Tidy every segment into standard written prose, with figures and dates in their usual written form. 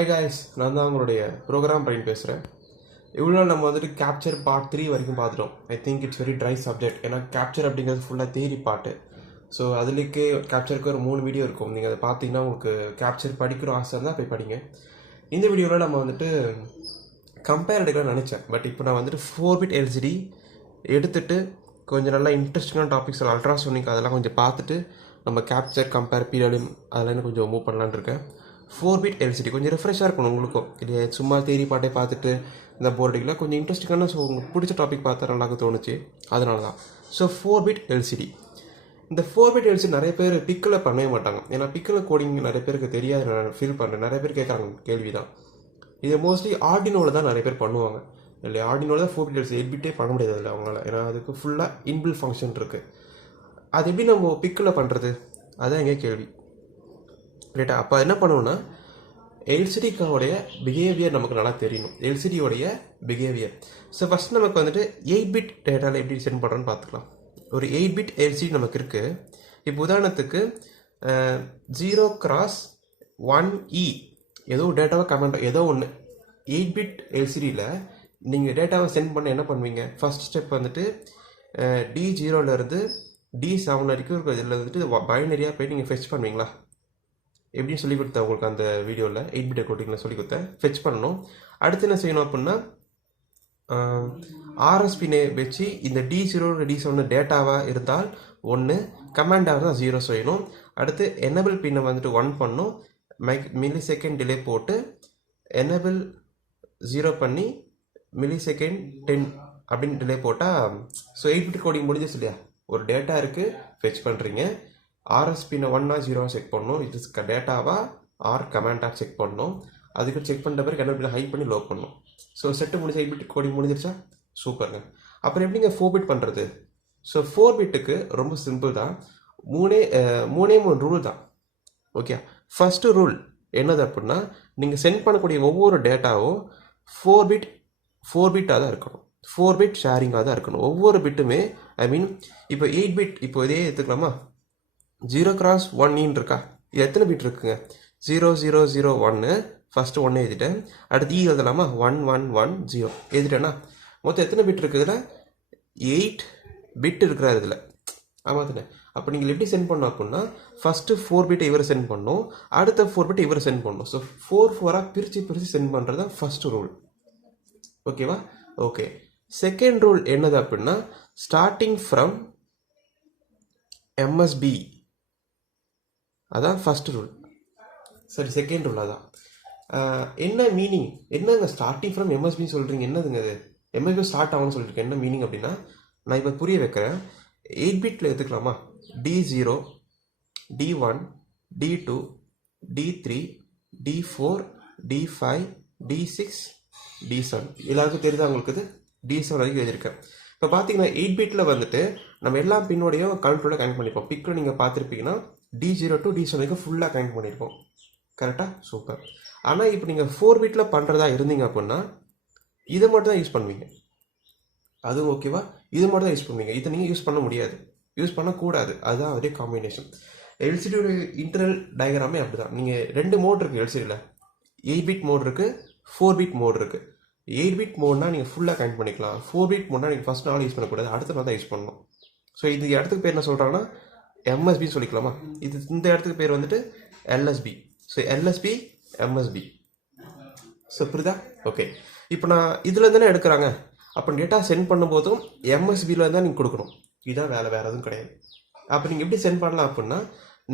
Hi guys, நான் தான் உங்களுடைய ப்ரோக்ராம் பிரைன் பேசுகிறேன். இவ்வளோ நாள் நம்ம வந்துட்டு கேப்சர் பார்ட் 3 வரைக்கும் பார்த்துட்டோம். I think it's very try subject. ஏன்னா கேப்சர் அப்படிங்கிறது ஃபுல்லாக தேரி பாட்டு. ஸோ அதுலேயே கேப்சருக்கு ஒரு 3 வீடியோ இருக்கும். நீங்கள் அதை பார்த்தீங்கன்னா உங்களுக்கு கேப்சர் படிக்கிற ஆசை இருந்தால் போய் படிங்க. இந்த வீடியோவில் நம்ம வந்துட்டு கம்பேர் எடுக்கலாம்னு நினச்சேன். பட் இப்போ நான் வந்துட்டு 4-bit LCD எடுத்துகிட்டு கொஞ்சம் நல்லா இன்ட்ரெஸ்டிங்கான டாபிக்ஸ் அல்ட்ராசோனிக் அதெல்லாம் கொஞ்சம் பார்த்துட்டு நம்ம கேப்சர் கம்பேர் PWM அதெல்லாம் கொஞ்சம் மூவ் பண்ணலான்னு இருக்கேன். 4-bit LCD கொஞ்சம் ரெஃப்ரெஷ்ஷாக இருக்கணும் உங்களுக்கும். இல்லையா சும்மா தேரி பாட்டை பார்த்துட்டு இந்த போர்டில் கொஞ்சம் இன்ட்ரெஸ்டிங்கான ஸோ உங்களுக்கு பிடிச்ச டாபிக் பார்த்தா நல்லா தோணுச்சு. அதனால தான். So 4-bit LCD. இந்த 4-bit LCD நிறைய பேர் பிக்கில் பண்ணவே மாட்டாங்க. ஏன்னா பிக்கில் கோடிங் நிறைய பேருக்கு தெரியாது. நான் ஃபீல் பண்ணுறேன். நிறைய பேர் கேட்குறாங்க கேள்வி தான். இது மோஸ்ட்லி ஆர்டினோவில் தான் நிறைய பேர் பண்ணுவாங்க. இல்லையா ஆர்டினோவில் தான் 4-bit LCD 8-bitே பண்ண முடியாது இல்லை அவங்களால. ஏன்னா அதுக்கு ஃபுல்லாக இன்பில் ஃபங்க்ஷன் இருக்குது. அது எப்படி நம்ம பிக்கில் பண்ணுறது அதுதான் எங்கே கேள்வி. ரைட்டா? அப்போ என்ன பண்ணுவோன்னா எல்சிடிக்காவுடைய பிஹேவியர் நமக்கு நல்லா தெரியணும். எல்சிடியோடைய பிஹேவியர். ஸோ ஃபஸ்ட் நமக்கு வந்துட்டு 8-bit டேட்டாவில் எப்படி சென்ட் பண்ணுறோன்னு பார்த்துக்கலாம். ஒரு 8-bit LCD நமக்கு இருக்குது. இப்போ உதாரணத்துக்கு 0x1E ஏதோ டேட்டாவை கமெண்ட் ஏதோ ஒன்று 8-bit LCDயில் நீங்கள் டேட்டாவை சென்ட் பண்ண என்ன பண்ணுவீங்க? ஃபஸ்ட் ஸ்டெப் வந்துட்டு D0லேருந்து D7 வரைக்கும் இதில் வந்துட்டு பைனரியாக போய் நீங்கள் ஃபெச் பண்ணுவீங்களா? எப்படின்னு சொல்லி கொடுத்தேன் உங்களுக்கு அந்த வீடியோவில் 8-bit கோடிங்கில் சொல்லி கொடுத்தேன். ஃபெச் பண்ணணும். அடுத்து என்ன செய்யணும் அப்படின்னா RSPனை வச்சு இந்த D0 D7 டேட்டாவாக இருந்தால் 1, கமாண்டாக இருந்தால் 0 செய்யணும். அடுத்து எனபிள் பின்னை வந்துட்டு 1 பண்ணணும். மில்லி செகண்ட் டிலே போட்டு எனபிள் 0 பண்ணி மில்லி செகண்ட் 10 அப்படின்னு டிலே போட்டால் ஸோ 8-bit கோடிங் முடிஞ்சிச்சு இல்லையா? ஒரு டேட்டா இருக்குது, ஃபெச் பண்ணுறீங்க. RSPனை 1 0 செக் பண்ணணும். இது டேட்டாவா ஆர் கமாண்டாக செக் பண்ணணும். அதுக்கு செக் பண்ணுற பிறகு என்ன ஹை பண்ணி லோ பண்ணணும். ஸோ செட்டு முடிஞ்ச 8-bit கோடிங் முடிஞ்சிருச்சா? சூப்பருங்க. அப்புறம் எப்படிங்க 4-bit பண்ணுறது? ஸோ 4-bitக்கு ரொம்ப சிம்பிள் தான். மூணே ரூல் தான். ஓகே, ஃபஸ்ட்டு ரூல் என்னது அப்படின்னா நீங்கள் சென்ட் பண்ணக்கூடிய ஒவ்வொரு டேட்டாவும் 4-bit தான் இருக்கணும். 4-bit ஷேரிங்காக தான் இருக்கணும். ஒவ்வொரு பிட்டுமே ஐ மீன் இப்போ 8-bit இப்போ இதே எடுத்துக்கலாமா? 0x1 இருக்கா? இது எத்தனை பிட் இருக்குங்க? 0 0 0 1 ஃபஸ்ட்டு 1 எழுதிட்டேன். அடுத்து E எழுதலாமா? 1 1 1 0 எழுதிட்டேன்னா மொத்தம் எத்தனை பிட் இருக்குது? இதில் 8 பிட் இருக்கிறார் இதில். ஆமாம் தானே? அப்போ நீங்கள் எப்படி சென்ட் பண்ணணும் அப்படின்னா ஃபஸ்ட்டு 4-bit இவரை சென்ட் பண்ணணும், அடுத்த 4-bit இவரை சென்ட் பண்ணணும். ஸோ 4 பிரித்து சென்ட் பண்ணுறது தான் ஃபஸ்ட்டு ரூல். ஓகேவா? ஓகே. செகண்ட் ரூல் என்னது அப்படின்னா ஸ்டார்டிங் ஃப்ரம் MSB. அதான் ஃபஸ்ட் ரூல். சரி, செகண்ட் ரூல் அதான். என்ன மீனிங்? என்னங்க ஸ்டார்டிங் ஃப்ரம் MSBன்னு சொல்கிறீங்க? என்னதுங்க அது? MSB ஸ்டார்ட் ஆகும்னு சொல்லியிருக்கேன். என்ன மீனிங் அப்படின்னா நான் இப்போ புரிய வைக்கிறேன். 8-bitல எடுத்துக்கலாமா? D0 D1 D2 D3 D4 D5 D6 D7 எல்லாருக்கும் தெரியுதா உங்களுக்கு? இது D7 வரைக்கும் எழுதியிருக்கேன். இப்போ பார்த்தீங்கன்னா 8-bitல வந்துட்டு நம்ம எல்லா பின்னோடையும் கண்ட்ரோலாக கனெக்ட் பண்ணிப்போம். பிக்கில் நீங்கள் பார்த்துருப்பீங்கன்னா D0 to D7 வரைக்கும் ஃபுல்லாக கனெக்ட் பண்ணியிருப்போம். கரெக்டாக? சூப்பர். ஆனால் இப்போ நீங்கள் 4-bitல பண்ணுறதா இருந்தீங்க அப்படின்னா இதை மட்டும் தான் யூஸ் பண்ணுவீங்க. அதுவும் ஓகேவா? இது மட்டும் தான் யூஸ் பண்ணுவீங்க. இதை நீங்கள் யூஸ் பண்ண முடியாது, யூஸ் பண்ணக்கூடாது. அதுதான் அதே காம்பினேஷன். LCDயோட இன்டர்னல் டயக்ராமே அப்படி தான். நீங்கள் 2 மோட் இருக்குது LCDயில். 8-bit மோட் இருக்குது, 4-bit மோட் இருக்குது. 8-bit மோட்னா நீங்கள் ஃபுல்லாக கனெக்ட் பண்ணிக்கலாம். 4-bit மோட்னா நீங்கள் ஃபஸ்ட் நாள் யூஸ் பண்ணக்கூடாது, அடுத்த நாள் தான் யூஸ் பண்ணணும். ஸோ இது இடத்துக்கு பேர் என்ன சொல்கிறாங்கன்னா MSBன்னு சொல்லிக்கலாமா? இந்த இடத்துக்கு பேர் வந்துட்டு LSB. So LSB MSB. So புரியுதா? ஓகே. இப்போ நான் இதில் தானே எடுக்கிறாங்க. அப்போ டேட்டா சென்ட் பண்ணும்போதும் MSBயில் தான் நீங்கள் கொடுக்கணும். இதுதான் வேறு எதுவும் கிடையாது. அப்போ நீங்கள் எப்படி சென்ட் பண்ணலாம் அப்படின்னா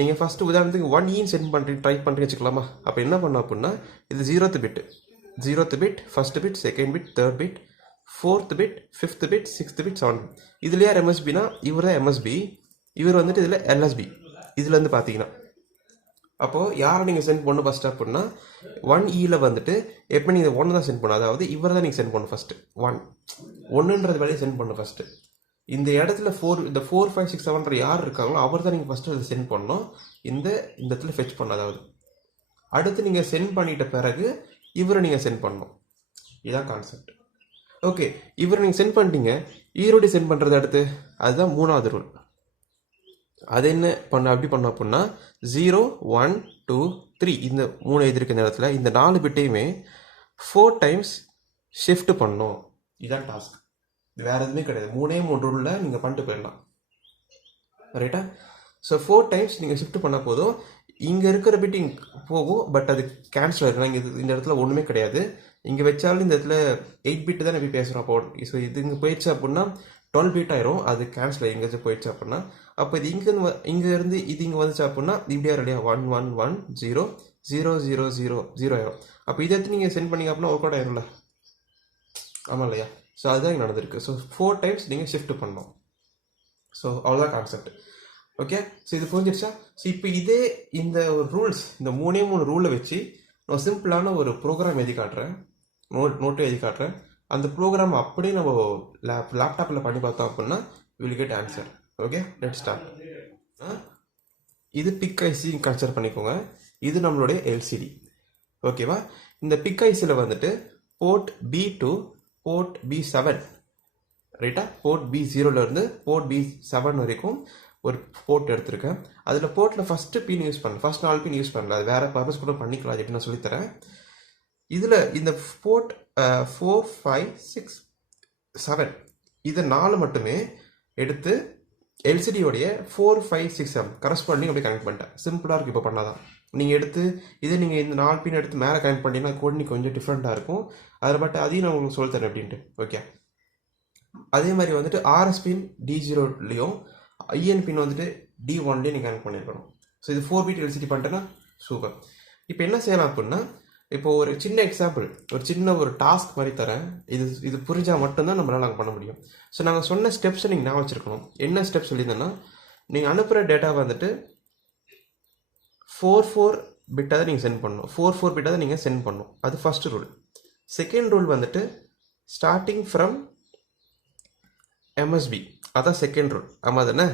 நீங்கள் ஃபஸ்ட்டு உதாரணத்துக்கு 1E சென்ட் பண்ணுறீங்க ட்ரை பண்ணுறீங்க வச்சுக்கலாமா? அப்போ என்ன பண்ணலாம் அப்படின்னா இது 0th bit, first bit, second bit, third bit, 4th bit, 5th bit, 6th bit, 7th bit. இதில் யார் MSBனா இவர் தான் MSB. இவர் வந்துட்டு இதில் LSB. இதில் வந்து பார்த்தீங்கன்னா அப்போது யாரை நீங்கள் சென்ட் பண்ணணும் ஃபஸ்ட்டு அப்படின்னா 1Eயில் வந்துட்டு எப்போ நீங்கள் 1 தான் சென்ட் பண்ணணும். அதாவது இவர் தான் நீங்கள் சென்ட் பண்ணணும் ஃபஸ்ட்டு. 1ன்றது வேலையை சென்ட் பண்ணணும் ஃபஸ்ட்டு. இந்த இடத்துல 4 5 6 7 யார் இருக்காங்களோ அவர் தான் நீங்கள் ஃபஸ்ட்டு அதை சென்ட் பண்ணணும். இந்த இடத்துல ஃபெச் பண்ணணும். அதாவது அடுத்து நீங்கள் சென்ட் பண்ணிட்ட பிறகு இவரை நீங்கள் சென்ட் பண்ணணும். இதுதான் கான்செப்ட். ஓகே, இவரை நீங்கள் சென்ட் பண்ணிட்டீங்க. ஈரோடு சென்ட் பண்ணுறது அடுத்து அதுதான் 3வது ரூல். அது என்ன அப்படி பண்ணோம் அப்படின்னா 0 1 2 3 இந்த 3 எழுதியிருக்க இந்த இடத்துல இந்த 4 பிட்டையுமே 4 டைம்ஸ் ஷிஃப்ட் பண்ணணும். இதுதான் டாஸ்க். வேறு எதுவுமே கிடையாது. 3 ரூலில் நீங்கள் பண்ணிட்டு போயிடலாம். ரைட்டா? ஸோ 4 டைம்ஸ் நீங்கள் ஷிஃப்ட் பண்ண போதும். இங்கே இருக்கிற பிட் இங்கே போகும், பட் அது கேன்சல் ஆகிருக்கலாம். இங்கே இந்த இடத்துல ஒன்றுமே கிடையாது. இங்கே வச்சாலும் இந்த இடத்துல 8 பிட்டு தான் எப்படி பேசுகிறோம். அப்போ ஸோ இது இங்கே போயிடுச்சு அப்படின்னா 12 பிட் ஆயிரும். அது கேன்சல் ஆகி எங்கேயாச்சும் போயிடுச்சு அப்படின்னா அப்போ இது இங்கேருந்து இது இங்கே வந்துச்சு அப்படின்னா இப்படியா இல்லையா 1 1 1 0 0 0 0 0 ஆயிரும். அப்போ இதை எடுத்து நீங்கள் சென்ட் பண்ணிங்க அப்படின்னா ஒர்க் அவுட் ஆயிரும்ல. ஆமாம் இல்லையா? ஸோ அதுதான் இங்கே நடந்திருக்கு. ஸோ 4 டைம்ஸ் நீங்கள் ஷிஃப்ட் பண்ணணும். ஸோ அவ்வளோதான் கான்செப்ட். ஓகே, ஸோ இது புரிஞ்சிருச்சா? ஸோ இப்போ இதே இந்த ஒரு ரூல்ஸ், இந்த 3 ரூலை வச்சு நான் சிம்பிளான ஒரு ப்ரோக்ராம் எழுதி காட்டுறேன். நோட்டு எழுதி காட்டுறேன். அந்த ப்ரோக்ராம் அப்படியே நம்ம லேப்டாப்பில் பண்ணி பார்த்தோம் அப்படின்னா will get answer. Okay, let's start. இது பிக் ஐசி கன்சிடர் பண்ணிக்கோங்க. இது நம்மளுடைய எல்சிடி. ஓகேவா? இந்த பிக் ஐசியில் வந்துட்டு போர்ட் B2 போர்ட் B7, ரைட்டா? போர்ட் B0லேருந்து போர்ட் B7 வரைக்கும் ஒரு போர்ட் எடுத்திருக்கேன். அதில் போர்ட்டில் ஃபஸ்ட்டு பின் யூஸ் பண்ணல, ஃபஸ்ட் 4 பின் யூஸ் பண்ணல. அது வேறு பர்பஸ் கூட பண்ணிக்கலாம். அது எப்படி நான் சொல்லித்தரேன். இதில் இந்த போர்ட் 4 5 6 7 இது 4 மட்டுமே எடுத்து எல்சிடியோடைய 4 5 6 7 கரஸ்பாண்டிங் அப்படியே கனெக்ட் பண்ணிட்டேன். சிம்பிளாக இருக்குது. இப்போ பண்ணாதான் நீங்கள் எடுத்து இதை நீங்கள் இந்த 4 பின் எடுத்து மேலே கனெக்ட் பண்ணிட்டீங்கன்னா கோடிங் கொஞ்சம் டிஃப்ரெண்ட்டாக இருக்கும். அதில் பட் அதையும் நான் உங்களுக்கு சொல்லித்தரேன் அப்படின்ட்டு. ஓகே, அதே மாதிரி வந்துட்டு ஆர்எஸ் பின் D0லையும் ஐஎன் பின் வந்துட்டு D1லேயும் நீங்கள் கனெக்ட் பண்ணியிருக்கணும். ஸோ இது 4 பிட் எல்சிடி பண்ணிட்டேன்னா சூப்பர். இப்போ என்ன செய்யலாம் அப்படின்னா, இப்போ ஒரு சின்ன எக்ஸாம்பிள், ஒரு சின்ன ஒரு டாஸ்க் மாதிரி தரேன். இது புரிஞ்சால் மட்டும்தான் நம்மளால் நாங்கள் பண்ண முடியும். ஸோ நாங்கள் சொன்ன ஸ்டெப்ஸை நீங்கள் ஞாபகம் வச்சுருக்கணும். என்ன ஸ்டெப்ஸ் சொல்லியிருந்தேன்னா, நீங்கள் அனுப்புகிற டேட்டா வந்துட்டு 4 பிட்டாக தான் நீங்கள் சென்ட் பண்ணணும். 4 பிட்டாக தான் நீங்கள் சென்ட் பண்ணணும். அது ஃபஸ்ட்டு ரூல். செகண்ட் ரூல் வந்துட்டு ஸ்டார்டிங் ஃப்ரம் MSB, அதான் செகண்ட் ரூல். ஆமாம் தானே?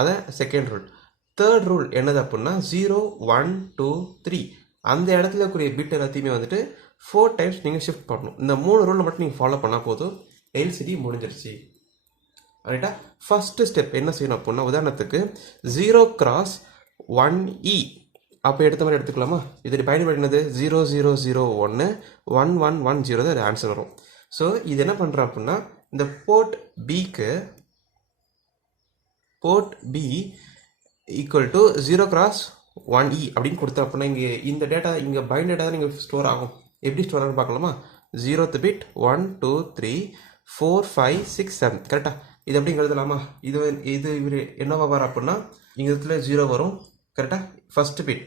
அதான் செகண்ட் ரூல். தேர்ட் ரூல் என்னது அப்படின்னா 0 1 2 3 அந்த இடத்துல இருக்கிற பிட் எல்லாத்தையுமே வந்துட்டு 4 டைம்ஸ் நீங்கள் ஷிஃப்ட் பண்ணணும். இந்த 3 ரூலை மட்டும் நீங்கள் ஃபாலோ பண்ணால் போதும், எல்சிடி முடிஞ்சிருச்சு. ரைட்டா? ஃபஸ்ட்டு ஸ்டெப் என்ன செய்யணும் அப்படின்னா, உதாரணத்துக்கு 0 x 1E அப்போ எடுத்த மாதிரி எடுத்துக்கலாமா? இது பயன்படுத்தி என்னது 0 0 0 1 1 1 1 0 தான் அது ஆன்சர் வரும். ஸோ இது என்ன பண்ணுறேன் அப்படின்னா, இந்த போர்ட் பிக்கு போர்ட் B equal to 0 x 1E அப்படின்னு கொடுத்தா அப்படின்னா இங்கே இந்த டேட்டா இங்கே பைண்டடாக தான் நீங்கள் ஸ்டோர் ஆகும். எப்படி ஸ்டோர் ஆகும்னு பார்க்கலாமா? 0th பிட் 1 2 3 4 5 6 7 கரெக்டாக இது எப்படி எழுதலாமா? இது இவர் என்னவா வரும் அப்படின்னா, இங்கே இடத்துல 0 வரும். கரெக்டாக ஃபஸ்ட்டு பிட்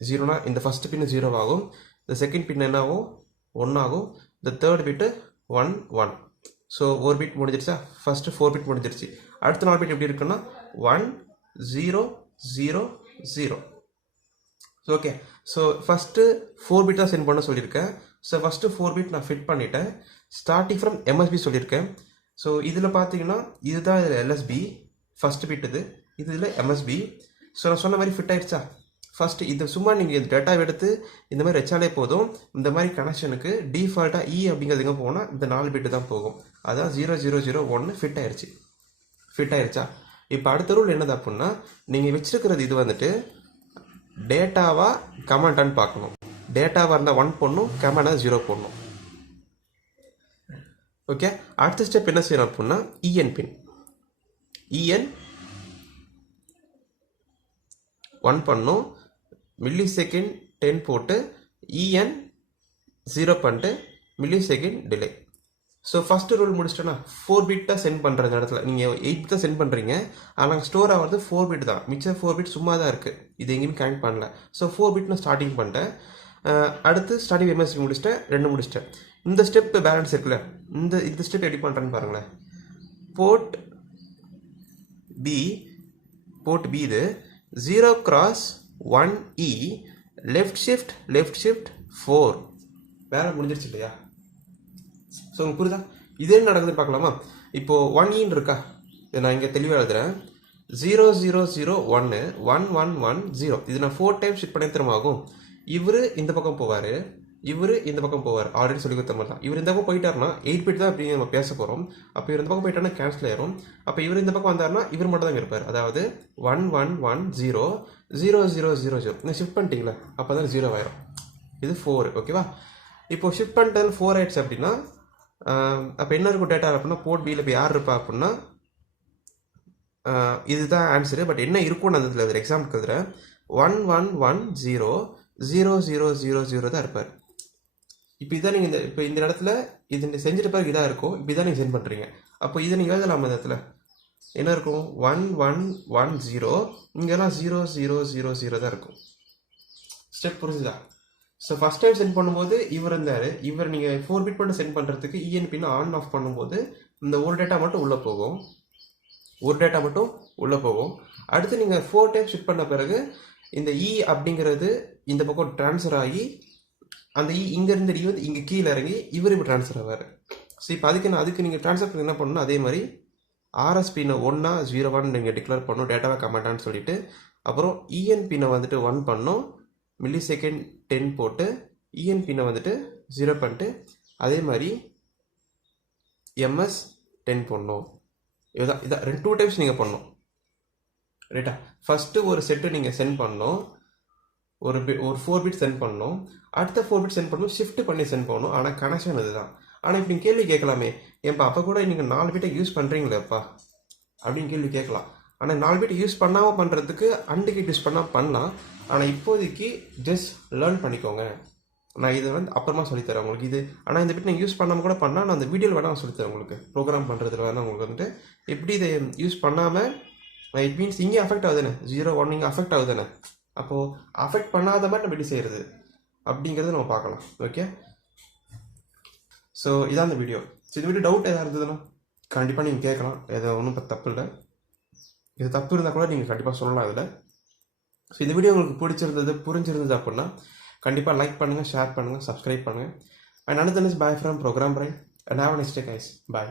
0னா இந்த ஃபஸ்ட்டு பின்னு 0 ஆகும். இந்த செகண்ட் பின் என்ன ஆகும்? 1 ஆகும். இந்த தேர்ட் பிட்டு 1 1. ஸோ ஒரு பிட் முடிஞ்சிருச்சா? ஃபஸ்ட்டு 4 பிட் முடிஞ்சிருச்சு. அடுத்த 4 பிட் எப்படி இருக்குன்னா 1 0 0 0. ஓகே, ஸோ ஃபஸ்ட்டு 4 பிட் தான் சென்ட் பண்ண சொல்லியிருக்கேன். ஸோ ஃபஸ்ட்டு 4 பிட் நான் ஃபிட் பண்ணிட்டேன். ஸ்டார்டிங் ஃப்ரம் MSB சொல்லியிருக்கேன். ஸோ இதில் பார்த்தீங்கன்னா இதுதான் இதில் LSB ஃபஸ்ட்டு பிட், இதில் MSB. ஸோ நான் சொன்ன மாதிரி ஃபிட் ஆகிடுச்சா? ஃபஸ்ட்டு இது சும்மா நீங்கள் இந்த டேட்டா எடுத்து இந்த மாதிரி வச்சாலே போதும். இந்த மாதிரி கனெக்ஷனுக்கு டிஃபால்ட்டாக E அப்படிங்கிறது எங்கே போனால் இந்த 4 பிட்டு தான் போகும். அதான் 0 0 0 1 ஃபிட் ஆயிடுச்சு. ஃபிட் ஆயிடுச்சா? இப்போ அடுத்த ரூல் என்னது அப்படின்னா, நீங்கள் வச்சிருக்கிறது இது வந்துட்டு டேட்டாவா கமெண்டான்னு பார்க்கணும். டேட்டாவாக இருந்தால் 1 போடணும், கமெண்டாக 0 போடணும். ஓகே, அடுத்த ஸ்டெப் என்ன செய்யணும் அப்படின்னா, EN பின் EN 1 பண்ணணும், மில்லி செகண்ட் 10 போட்டு EN 0 பண்ணிட்டு millisecond delay. So first rule முடிச்சிட்டோன்னா 4 பிட் தான் சென்ட் பண்ணுற இடத்துல நீங்கள் 8 தான் சென்ட் பண்ணுறீங்க. ஆனால் ஸ்டோர் ஆகிறது 4 பிட் தான். மிச்சம் 4 பிட் சும்மா தான் இருக்குது. இது எங்கேயுமே கனெக்ட் பண்ணல. ஸோ 4 பிட் நான் ஸ்டார்டிங் பண்ணிட்டேன். அடுத்து ஸ்டார்டிங் MSB முடிச்சிட்டேன், 2 முடிச்சிட்டேன். இந்த ஸ்டெப் பேலன்ஸ் இருக்குல்ல, இந்த ஸ்டெப் எப்படி பண்ணுறேன்னு பாருங்களேன். போர்ட் B இது 0 x 1E லெஃப்ட் ஷிஃப்ட் 4 வேலை முடிஞ்சிருச்சு இல்லையா? ஸோ உங்களுக்கு புரியுதா? இதே நடக்குதுன்னு பார்க்கலாமா? இப்போது 1E இருக்கா? இதை நான் இங்கே தெளிவாக எழுதுகிறேன். 0 0 0 1 1 1 1 0 இது நான் 4 டைம்ஸ் ஷிஃப்ட் பண்ணி திரும்ப ஆகும். இவர் இந்த பக்கம் போவார், இவர் இந்த பக்கம் போவார். ஆல்ரெடி சொல்லி கொடுத்த மாதிரி தான். இவர் இந்த பக்கம் போயிட்டாருன்னா 8 பிட் தான் அப்படி நம்ம பேச போகிறோம். அப்போ இவர் இந்த பக்கம் போயிட்டாருன்னா கேன்சல் ஆயிரும். அப்போ இவர் இந்த பக்கம் வந்தாருன்னா இவர் மட்டும் தான் இருப்பார். அதாவது 1 1 1 0 0 0 0 0 இந்த ஷிஃப்ட் பண்ணிட்டீங்களா, அப்போ தான் 0 ஆயிரும். இது 4. ஓகேவா? இப்போ ஷிஃப்ட் பண்ணிட்டு 4 ஆயிடுச்சு அப்படின்னா அப்போ என்ன இருக்கும் டேட்டா அப்படின்னா போர்ட் பியில் இப்போ யார் இருப்பா அப்படின்னா இதுதான் ஆன்சரு. பட் என்ன இருக்கும்னு அந்த இதில் எக்ஸாம்பிள் எழுதுறேன். 1 1 1 0 0 0 0 0 தான் இருப்பார். இப்போ இதான் நீங்கள் இப்போ இந்த இடத்துல இது செஞ்சுட்டு பிறகு இதாக இருக்கும். இப்போ இதான் நீங்கள் சென்ட் பண்ணுறீங்க. அப்போ இதை நீங்கள் எழுதலாம். இந்த இடத்துல என்ன இருக்கும்? 1 1 1 0 இங்கெல்லாம் 0 0 0 0 தான் இருக்கும். ஸ்டெப் புரிஞ்சுதா? ஸோ ஃபஸ்ட் டைம் சென்ட் பண்ணும்போது இவர் இருந்தார். இவர் நீங்கள் 4 பிட் மட்டும் சென்ட் பண்ணுறதுக்கு இஎன்பின்னு ஆன் ஆஃப் பண்ணும்போது இந்த ஒரு டேட்டா மட்டும் உள்ளே போகும். அடுத்து நீங்கள் 4 டைம் ஷிஃப்ட் பண்ண பிறகு இந்த அப்படிங்கிறது இந்த பக்கம் ட்ரான்ஸ்ஃபர் ஆகி அந்த இங்கேருந்து வந்து இங்கே கீழே இறங்கி இவர் இப்போ ட்ரான்ஸ்ஃபர் ஆவார். ஸோ இப்போ அதுக்கு நீங்கள் ட்ரான்ஸ்ஃபர் பண்ணி என்ன பண்ணணும், அதே மாதிரி ஆர்எஸ்பினை 1 0 1 நீங்கள் டிக்ளேர் பண்ணணும் டேட்டாவை கமெண்டான்னு சொல்லிட்டு. அப்புறம் இஎன்பினை வந்துட்டு 1 பண்ணணும், மில்லி செகண்ட் 10 போட்டு இஎன்பினை வந்துட்டு 0 பண்ணிட்டு அதே மாதிரி எம்எஸ் 10 பண்ணணும். இதான் 2 டைம்ஸ் நீங்கள் பண்ணணும். ரைட்டா? ஃபஸ்ட்டு ஒரு செட்டு நீங்கள் சென்ட் பண்ணணும், ஒரு 4 பிட் சென்ட் பண்ணணும். அடுத்த 4 பிட் சென்ட் பண்ணணும், ஷிஃப்ட் பண்ணி சென்ட் பண்ணணும். ஆனால் கனெக்ஷன் இதுதான். ஆனால் இப்போ நீங்கள் கேள்வி கேட்கலாமே, ஏன்ப்பா அப்போ கூட நீங்கள் 4 பிட்டை யூஸ் பண்ணுறீங்களேப்பா அப்படின்னு கேள்வி கேட்கலாம். ஆனால் 4 பிட் யூஸ் பண்ணாமல் பண்ணுறதுக்கு அண்டுகிட் யூஸ் பண்ணால் பண்ணலாம். ஆனால் இப்போதைக்கு ஜஸ்ட் லேர்ன் பண்ணிக்கோங்க. நான் இதை வந்து அப்புறமா சொல்லித்தரேன் உங்களுக்கு இது. ஆனால் இந்த பிட் நீங்கள் யூஸ் பண்ணாமல் கூட பண்ணால் நான் அந்த வீடியோவில் வேணால் சொல்லித்தரேன் உங்களுக்கு. ப்ரோக்ராம் பண்ணுறதுல வேணால் உங்களுக்கு வந்துட்டு எப்படி இதை யூஸ் பண்ணாமல் இட் மீன்ஸ் இங்கே அஃபெக்ட் ஆகுதுன்னு 0 1 இங்கே அஃபெக்ட் ஆகுதுன்னு. அப்போது அஃபெக்ட் பண்ணாத மாதிரி நம்ம எப்படி செய்கிறது அப்படிங்கிறத நம்ம பார்க்கலாம். ஓகே, ஸோ இதான் இந்த வீடியோ. ஸோ இந்த வீடியோ டவுட் எதாவது இருந்ததுன்னா கண்டிப்பாக நீங்கள் கேட்கலாம். எதாவது ஒன்றும் இப்போ தப்பு இல்லை. இது தப்பு இருந்தால் கூட நீங்கள் கண்டிப்பாக சொல்லலாம் இதில். ஸோ இந்த வீடியோ உங்களுக்கு புரிஞ்சிருந்தது அப்படின்னா கண்டிப்பாக லைக் பண்ணுங்கள், ஷேர் பண்ணுங்கள், சப்ஸ்கிரைப் பண்ணுங்கள். And another is bye from Program Brain and have a nice day guys. Bye.